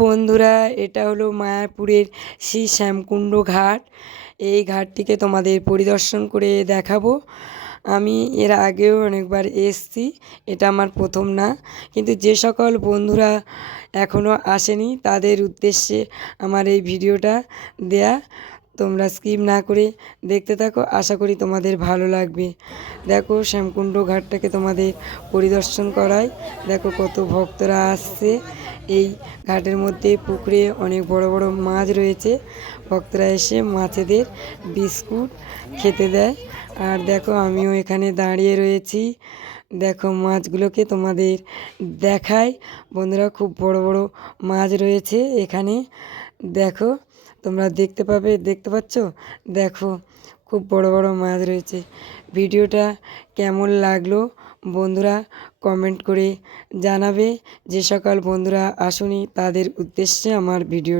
বন্ধুরা, এটা হলো মায়াপুরের শ্রী শ্যামকুণ্ড ঘাট। এই ঘাটটিকে তোমাদের পরিদর্শন করে দেখাবো। আমি এর আগেও অনেকবার এসেছি, এটা আমার প্রথম না। কিন্তু যে সকল বন্ধুরা এখনও আসেনি তাদের উদ্দেশ্যে আমার এই ভিডিওটা দেয়া। তোমরা স্কিপ না করে দেখতে থাকো, আশা করি তোমাদের ভালো লাগবে। দেখো, শ্যামকুণ্ড ঘাটটাকে তোমাদের পরিদর্শন করায়। দেখো কত ভক্তরা আসছে। এই ঘাটের মধ্যে পুকুরে অনেক বড় বড় মাছ রয়েছে। ভক্তরা এসে মাছেদের বিস্কুট খেতে দেয়। আর দেখো, আমিও এখানে দাঁড়িয়ে রয়েছি। দেখো মাছগুলোকে তোমাদের দেখাই। বন্ধুরা, খুব বড় বড় মাছ রয়েছে এখানে। দেখো, তোমরা দেখতে পাচ্ছ। দেখো, খুব বড় বড় মাছ রয়েছে। ভিডিওটা কেমন লাগলো বন্ধুরা কমেন্ট করে জানাবে। যে সকল বন্ধুরা আসুনি তাদের উদ্দেশ্যে আমার ভিডিও।